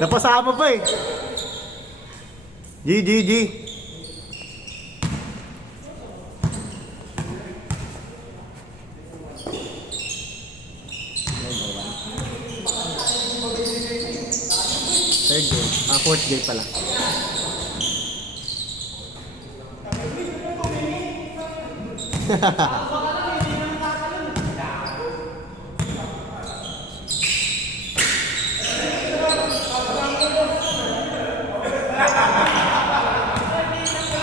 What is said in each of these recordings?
Napasama pa eh. G. Third game. Fourth game pala.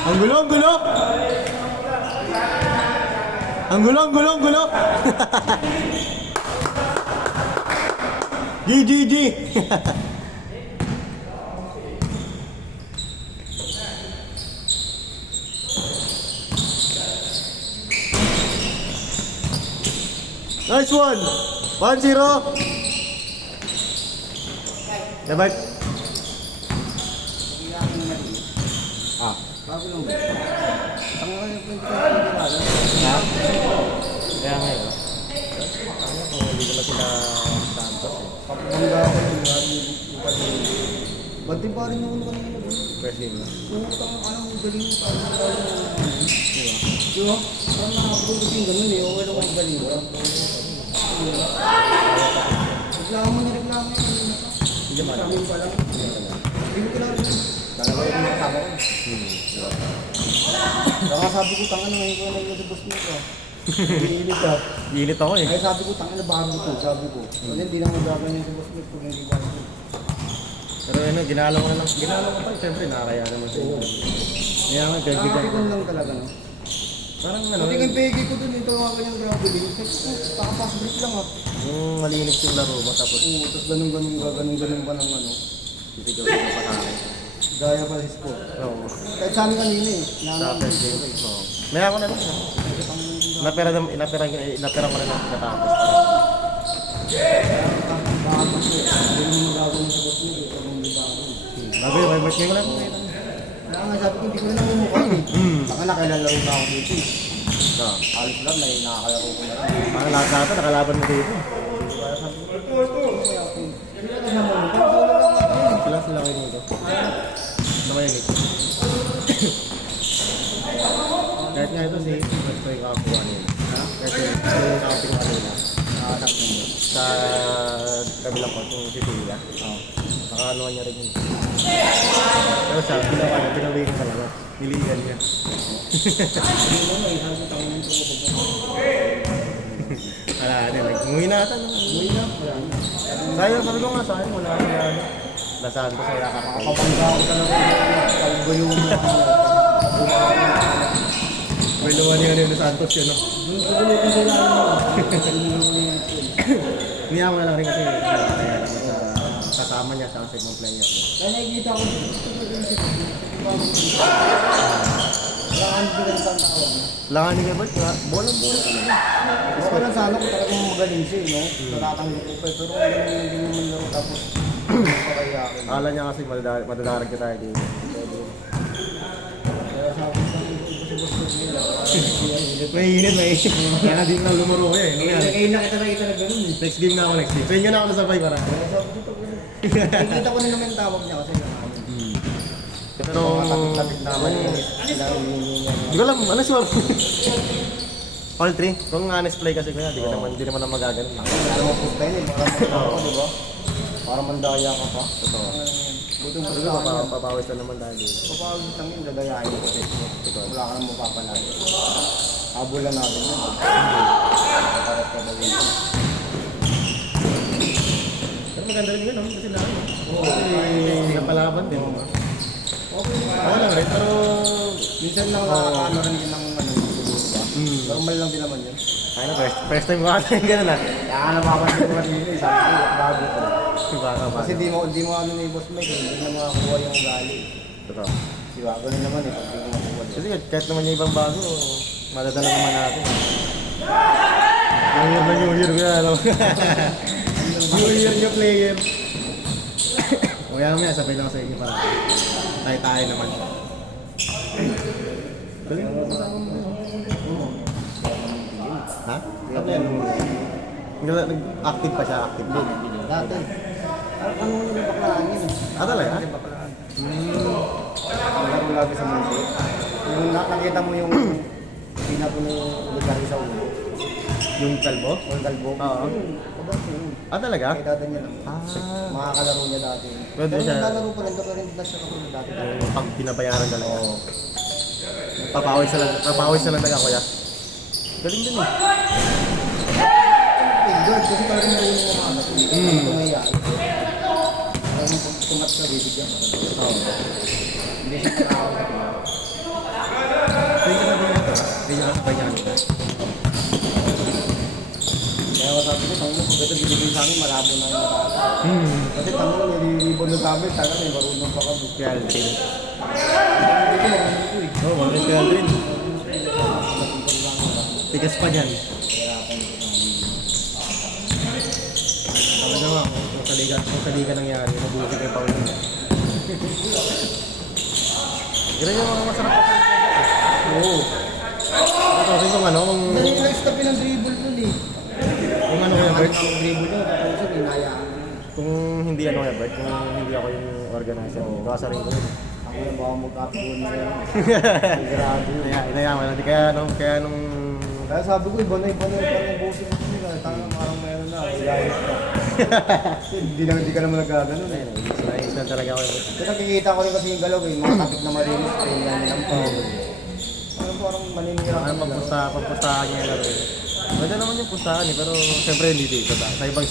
Ang gulo. Ang gulo. G. Nice one. 1-0. Dapat. Bago lang ba? Ang mga yung pinagkakala. Ha? Kaya ngayon. Kung hindi ko na sila Santos eh. Kapaganda ako yung ba't di pa rin ako kanina ba? First game na. Putang anong galing mo parang diba? Parang nakapagod kasi yung ganun eh. Okay lang ang galing mo. Reklamo yun kanina pa. Hindi man. Sabi mo pa lang. Hindi ko lang rin. Dalawa yung kasama ko. Saka sabi ko, tanga na ngayon ko na yung sa boss mo ko. Iinit ka. Iinit ako eh. Ay sabi ko, tanga na bago to, sabi ko. Kasi hindi naman gagawin yung sa boss mo kung hindi bago to. Pero ano, ginalaw ko na lang. Ginalaw ko pa. Siyempre, nakakaya naman sa inyo. Kaya nga, kaya Nakakapikon lang talaga, no? parang ano, Pati yung pegi ko dun, ito ako yung grappling. Pakapas break lang ah. yung malinis yung laro mo, tapos Oo, tapos ganun pa ng ano. sisigaw pa sa akin. Gaya pa sa sport. Oo. Kahit sa amin kanina eh. Sa first game. Oo. May ako na lang. Inapera ko na lang katapos. Bakit eh. Hindi naman magagawin sa boss mo eh. Pag hindi bago. Bago yun, may birthday ko lang. Kaya nga sabi ko, hindi ko na namumukha eh. Saka nakilalaro na ako dito eh. Oo. Halos lang na nakakalaro ko na lang. Parang lahat na ito, nakalaban mo dito. Kaya sabi ko, kaya ako. Hindi na kasama mo. Pag wala lang ako eh. Sila kayo dito. Ano kayo dito? Kahit nga ito si Ito yung kakuha nila. Kahit yung nakakuha nila. Sa kabilang ko, yung si Tia. Nakaanoan niya rin yun. Pero siya, pinaway ko talaga. Niligan niya. Hindi mo na, isang ko tayo ng tuko. Ala, umuwi na ata. Umuwi na, wala na. Sayang, sabi ko nga sayang, wala na. Nasaan ko sa yakap ko. Kapangga ako talaga. Kalgulo mo. May luwan niya ni Santos yun, no? Doon sa gulo ko sila. Niya mo na lang rin kasi kaya kasama niya sa segment player. Kaya nakikita ko. Lakan ko rin sa tawag. Langan niya ba? Bolang. Ako lang sana kung talagang magaling siya, no? Natatanggol ko pa. Pero hindi naman laro tapos pakayakin. Akala niya kasi madadarag ka tayo dito. Kaya sabi ko sa boss ko nila. May init. Kaya na din lang lumuro ko eh. Ngayon na kita nakita na ganun eh. Next game na ako next game. Sa inyo na ako nasabay para. Kaya sabi ko pag ganun. Nakikita ko na naman yung tawag niya kasi naman. Pero Tapit naman yun. Hindi ko alam, ano sure? All three? Kung honest play kasi kaya, di naman na magaganon. Ano mo pusta yun eh. Para di ba? Para mandaya ka pa. Totoo. Butong Pero pusta ka. papawis na naman tayo dito. Kapag tangin, gagayahin ko kasi. Wala ka nang mapapalagi. Habulan natin yun. Para ka ba yun? Pero maganda rin yun, no? Kasi lang. Kasi napalaban din. Okay. Ako lang rin, pero Minsan lang nakakaano rin din ng ano, siguro ba? Normal lang din naman yun. ay na, first time ko ata yung gano'n ah. Kaya napapansin ko kanina eh, sabi ko, bago ko. Baka. Kasi di mo ano ni Boss Mike, hindi na makakuha yung ugali. Totoo. Di ba? Ganun naman eh, pag di mo makuha. Kasi kahit naman yung ibang bago, madadala naman natin. New Year ko yan, ano? New Year yung player. Kaya naman, sabihin lang sa inyo para tayo naman. Galing mo kasama mo. Ha? Ano yan? Nag-active pa siya, active din. Dati. talaga? Kasi papalaan. Laro lagi sa mundo. Yung nakita mo yung pinapulugan sa ulo. Yung kalbo? O yung kalbo. Oo. Kadati yun. Talaga? Kaya dati niya lang. Ah. Makakalaro niya dati. Pwede Pero siya. naglalaro pa rin. Pero hindi na siya katulad dati. Yung pag pinabayaran talaga. Papawis na lang talaga kuya. Galing din eh. Good. Kasi talaga meron yung mga anak. Ano tumayaan. Parang tumat sa bibigyan. Hindi siya nakakawin. Pwede ka sabihin nito. Pwede ka sabihin nito. Kaya sabi ko, tanong mo, kung ito bibigyan sa amin, malabo na yung mata. Kasi tanong mo, nililibon na sa amin, taga may marunong pa kami. Kaya Aldrin. Dito, marunong ko eh. Oo, marunong kay Aldrin. Tigas pa dyan. Ano naman, kung sa liga nangyari, nabuti kay Paul. Ganun yung mga masarap pa. Oo. Ito kasi kung ano, kung Dali na stopin ang dribble nun eh. ano kaya Bert, Ang dribble nun, tapos yun, hinayaan. kung hindi ano kaya Bert, kung hindi ako yung organizer, baka rin ko yun. Ako yung baka mag-upload na yun. Grabe yun. Inayaman natin, kaya nung Kaya sabi ko, iba na yung boses ko nila. Tangang parang meron na, ilayos na. Kasi hindi ka naman nagkaganon eh. nais na talaga ako. Kasi nakikita ko rin kasi yung galaw eh, mga tapik na malinis, kaya yan nilang pa. Parang maninira Ano pagpustahan niya yung laro eh. Maganda naman yung pustahan eh, pero siyempre hindi dito sa ibang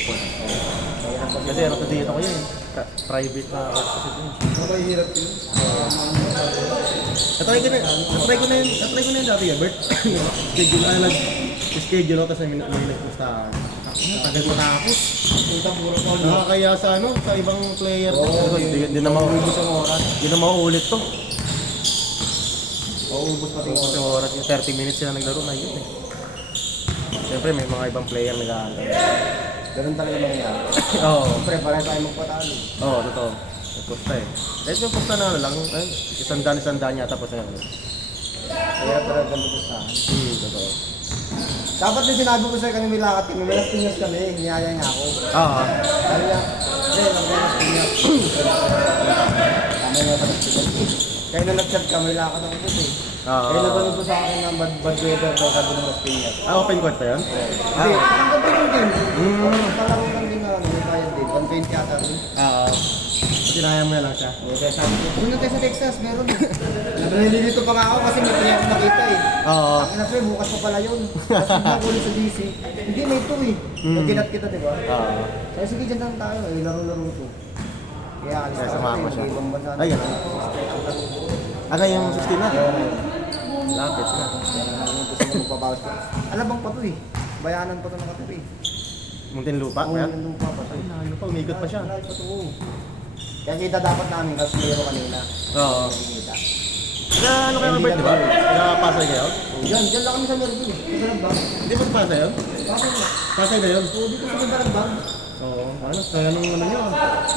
point. Kasi ano to dito ko yun, private na work kasi dun. Nakahihirap yun. Natry ko na yun dati ya, Bert. Schedule ako, tapos may nagpustahan. Tagal matapos. Punta puro ko. Nakakaya sa sa ibang player. Hindi na mauubos ang oras. Hindi na mauulit to. Mauubos pati Mauubos yung oras. Yung 30 minutes sila naglaro na yun eh. Siyempre may mga ibang player nag-aaral. Ganun talaga mangyayari. Oo. Siyempre, parang tayo magpatalo. Oo, totoo. May pusta eh. Kahit yung pusta na ano lang, isandaan yata po sa ano. Kaya talaga ganito po sa akin. Totoo. Dapat din sinabi ko sa'yo kami may lakad kami. May pinyas kami, niyaya niya ako. Oo. Sabi niya, hindi, nagbinas pinyas. Tama nga sa nagpinyas. Kaya na nag-chat ka, may lakad ako dito eh. Oo. Kaya nagano'n po sa akin ng bad weather daw sabi ng Las Piñas. Open court pa yun? Hindi, ang gabi yung game. Palaro lang din na may bayad din. 120 ata rin. Oo. Sinayang mo na lang siya. Kaya sabi ko, pumunta tayo sa Texas, meron eh. Nalilito pa nga ako kasi may pinag akong nakita eh. Oo. Ang ina sir, bukas pa pala yun. Tapos bigla ko ulit sa DC. Hindi, may ito eh. Nagkinat kita, di ba? Oo. Kaya sige, dyan lang tayo eh. Laro-laro ito. Kaya alis Kaya tayo sumama eh. siya. Ibang bansa. Ay, yan. Ano yung 16 na? Lapit na. Gusto mo magpapawas pa. Alabang pa to eh. Bayanan pa to nakatiri. Muntinlupa? Oo, Kaya? yung lupa pa to. Ano pa, umikot pa siya. Malayo pa to. Kaya kita dapat namin kasi mayroon kanina. Oo. Nakikita. Kaya ano kayo Robert, di ba? Kaya Pasay kayo? Diyan lang kami sa Mervin eh. Sa Balagbang. Hindi ba Pasay yun? Bakit nga? Pasay na yun? Oo, dito sa Balagbang. Oo. Ano? Kaya nung ano nyo?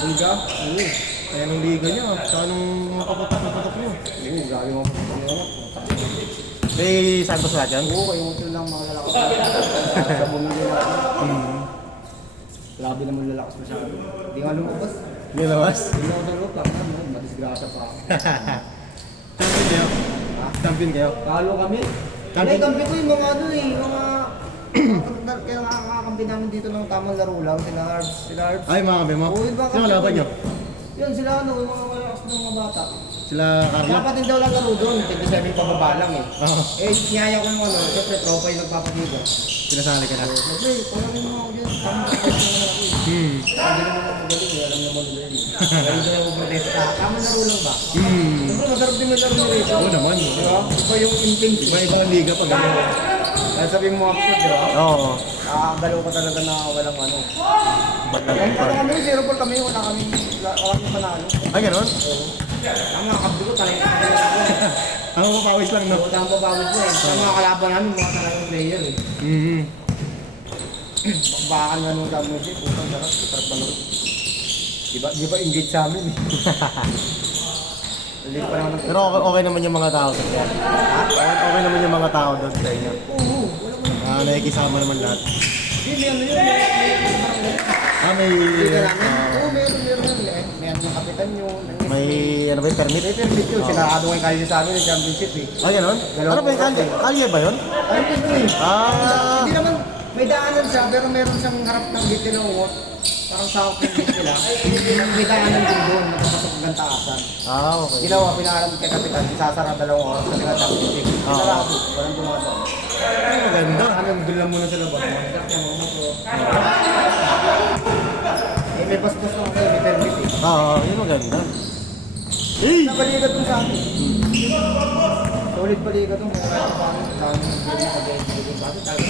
Liga? Oo. Kaya nung liga nyo. Kaya nung mga papatok nyo. Oo, grabe mo. May Santos lahat yan? Oo, kayo hotel lang mga lalakas. Sa bumili natin. Grabe naman lalakas masyado. Hindi nga lumabas. Hindi labas? Hindi ako sa loob lang. Madisgrasya pa ako. Champion kayo? Ha? Champion kayo? Talo kami. Kampi- Ay, kampi ko yung mga ano eh, mga... Kaya nakakakampi namin dito ng tamang laro lang, sila Harbs. Ay mga kabe mo? Oo, iba Sino laban nyo? Yun, sila ano, yung mga malakas ng mga bata. Sila Carlo? Dapat din daw lang laro doon, 27 pababa lang eh. Oo. Eh, niyaya ko yung ano, siyempre tropa yung nagpapakita. Pinasali ka na? Siyempre, parang yung mga yun, tama na ako eh. Sabi naman ako magaling eh, alam naman nila yun. Kaya doon ako protesta, tama laro lang ba? Siyempre, masarap din may laro ni Rito. Oo naman. Diba? Iba yung intense. Iba ang liga pag ano. Kaya sabi mo ako, di ba? Oo. Nakakagalaw ko talaga na walang ano. Ba't Kaya lang kami, 0-4 kami, wala kami panalo. Ay ganun? Ang mga kabdo ko, talagang ako. Ang mapawis lang no? Ang babawid ko eh. Ang mga kalaban namin, mga talagang player eh. Bakbakan nga nung dami siya, putang sarap, sarap panood. Di ba engage sa amin eh. Hindi pa naman Pero okay naman yung mga tao sa inyo. Okay naman yung mga tao doon sa inyo. Oo, wala mo naman. Nakikisama naman lahat. Hindi, may ano yun, may parang ganun. May... Hindi ka namin. Oo, meron yun. May ano ano ba yung permit? May permit yun, sinakado nga yung kalye sa amin ng championship eh. Ah, gano'n? Ano ba yung kalye? Kalye ba yun? Ano yun eh? Ah, Hindi naman, may daanan siya, pero meron siyang harap ng gate na uwot. Parang sakop ng gate nila. May daanan din doon, nakapasok ng taasan. okay. Ginawa, pinaalam kay Kapitan, isasara 2 oras kasi nga championship. Sinarado, walang dumadaan. Ay, maganda. Anong doon lang muna sa labas. Mga motor. Eh, may basbas lang kayo, may permit eh. Yun maganda. Eh! Napaligat dun sa akin. Solid paligat dun, kaya kahit paano, daming game na pag-ibig. Bakit tayo?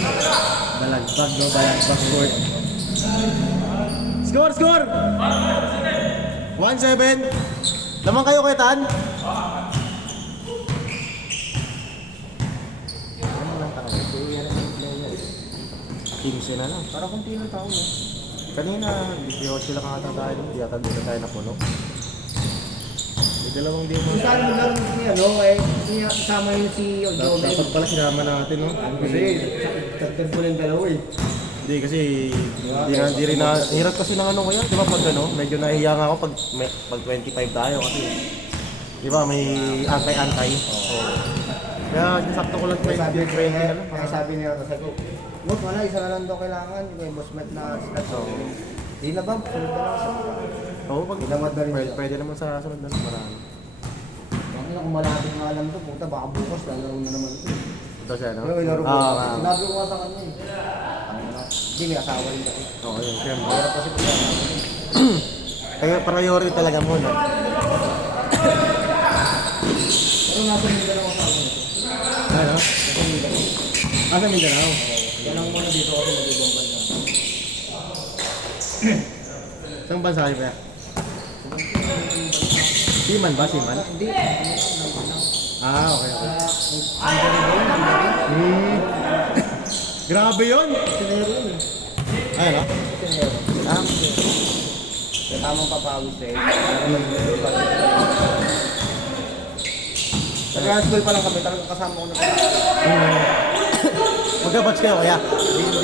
Balagbag, no? Balagbag court. Score, score! 1-7. Naman kayo kay Tan? Ano lang tanong? Kingse na lang. Para kung tino tao no? Kanina, 18 lang ata tayo. Hindi ata dito tayo napuno. May dalawang di mo. Kung saan mo lang si ano, kasama yun si Ojo. Dapat pala sinama natin, no? Kasi, tagdag ko ng dalawa eh. Hindi kasi, hindi rin na, hirap kasi ng ano kaya, di ba pag ano, medyo nahihiya nga ako pag 25 tayo kasi, di ba may antay-antay. Kaya sakto ko lang 20 na lang. Kaya sabi niya, sabi ko, Boss, wala, isa na lang daw kailangan. Yung boss mate na slot. Di na ba? Sunod na lang sa Oo, pag Tinamad na rin siya. pwede naman sa sunod na marami. kung malapit nga alam to, puta, baka bukas, lalaro na naman ito. Ito siya, no? Pero ilaro ko. Ah, Sinabi ko nga sa kanya eh. Hindi, may asawa rin kasi. Oo, yun, siyempre. Mahirap kasi po yan. Kaya priority talaga muna. Pero nasa Mindanao ako sa ako nito. Ano? Nasa Mindanao. Ah, sa Mindanao? Yan ang muna dito ako mag-ibang bansa. Saan bansa kayo ba? Siman ba? Siman? Hindi. Ah, okay, okay. Ang Grabe yun! Sinero yun eh. Ay, no? Sinero. Ah, Kaya tamang papawis eh. Sa school pa lang kami, talagang kasama ko na pala. magkabatch kayo kaya? Hindi naman.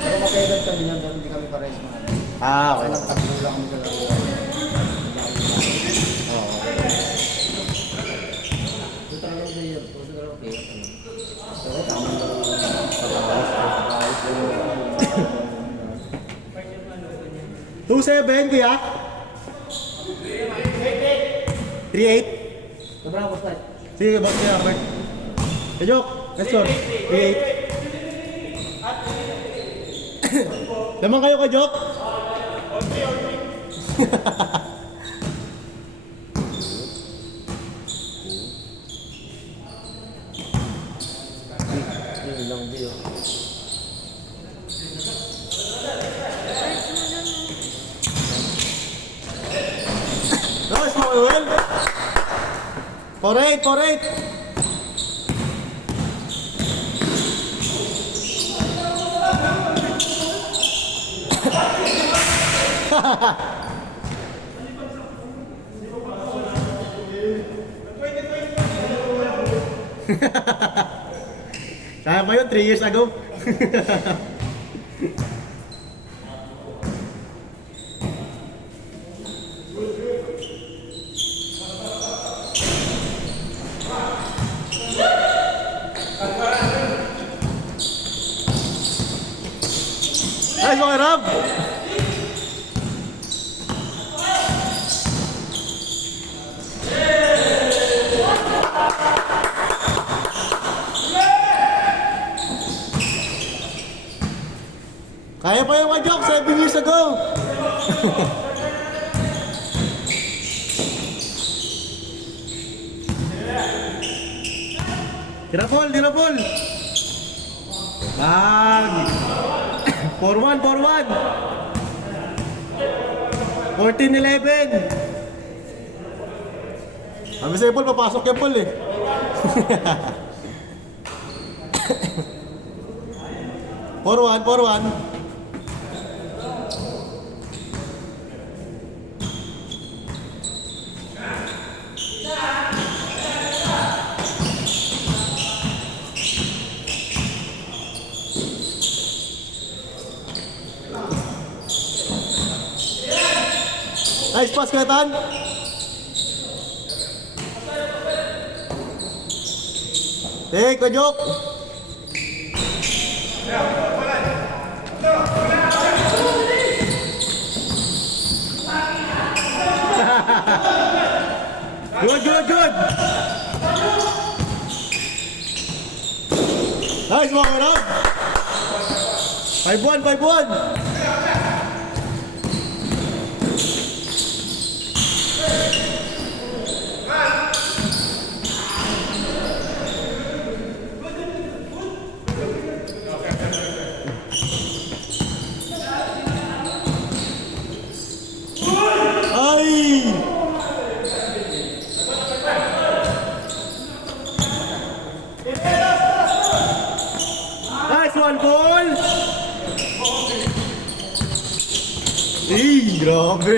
Pero magkaedad kami niyan, pero hindi kami parehas mga. Ah, okay. Kaya nagtagpo lang kami sa laro. Oo. Ito talagang player. Ito talagang player. Pero tamang papawis. 2-7, kuya? 3-8? Sobrang ako start. Sige, back niya, Albert. Hey, Jok, let's go. 3-8. Naman kayo ka, Jok? Yun lang din. Nice, Manuel. 4-8, 4-8. Kaya ba yun? 3 years ago? Nice, okay, Rob! Kaya pa yung Wajok 7 years ago! Tirapol, tirapol! Bag! 4-1, 4-1! 14-11! Sabi sa'yo, Paul, papasok yan, Paul, eh. Forward, forward. Nice pass, Kuya Tan. Take, Kuya Jok. Good, good, good. Nice, mga Rob. 5-1, 5-1. Ay! Nice one, ball! Ay, grabe!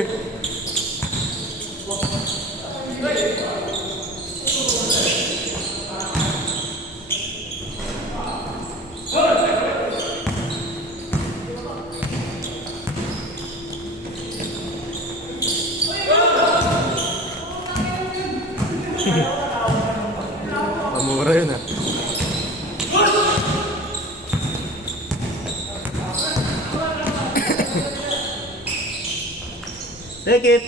Pamura yun ah. Take it!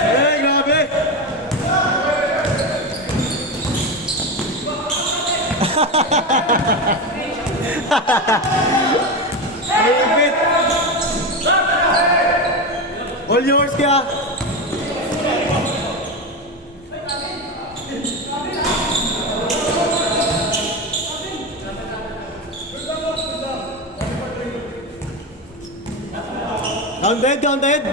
Hey, grabe! Malupit! All yours kaya! Counted, counted!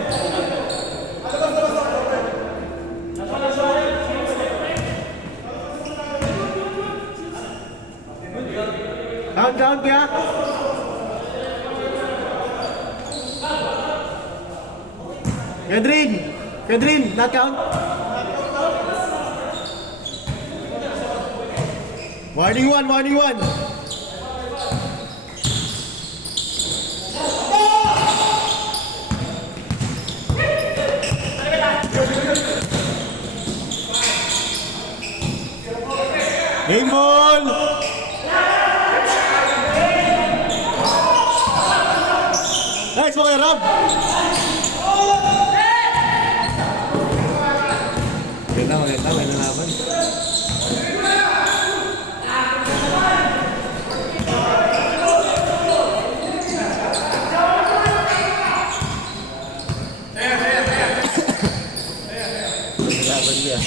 Count, count kaya! Kedrin! Kedrin, not count! Warning one, warning one! Game ball! Nice mga Rob! Maganda, may nalaman. Nalaman niya.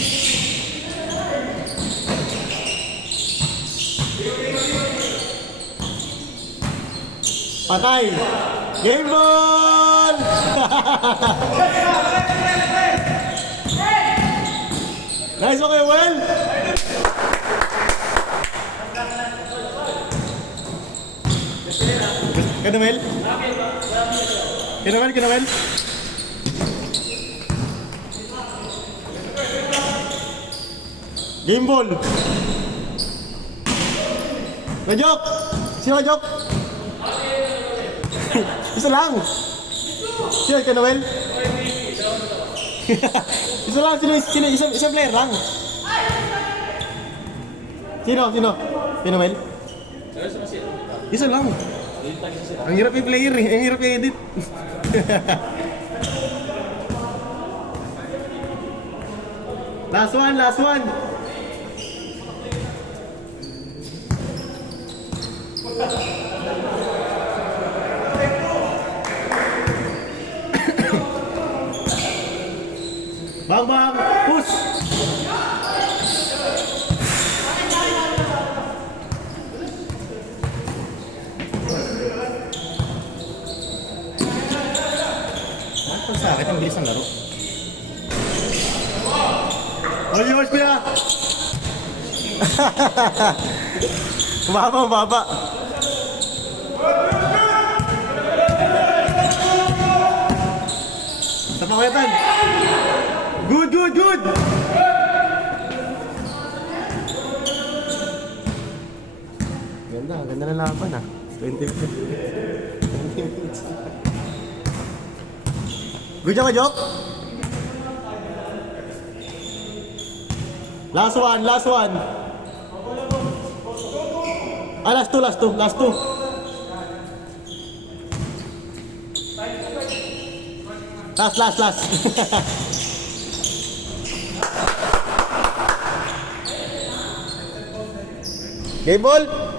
Patay! Game ball! Nice, okay, well! Kinamel? Kinamel, kinamel? Game ball! Najok! Sino Najok? Isa lang! Sino, Kinamel? Isa lang, sino, isang player lang. Sino? Kinamel? Isa lang. Ang hirap yung player eh, ang hirap yung edit. Last one, last one. Bang bang, push. Pag sa akin, ang bilis ng laro. All yours, kuya! Mababa. Sa pakitan. Good! Ganda na laban ah. 20 minutes. Good job, Jok. Last one, last one. Ah, last two. Last. Game ball.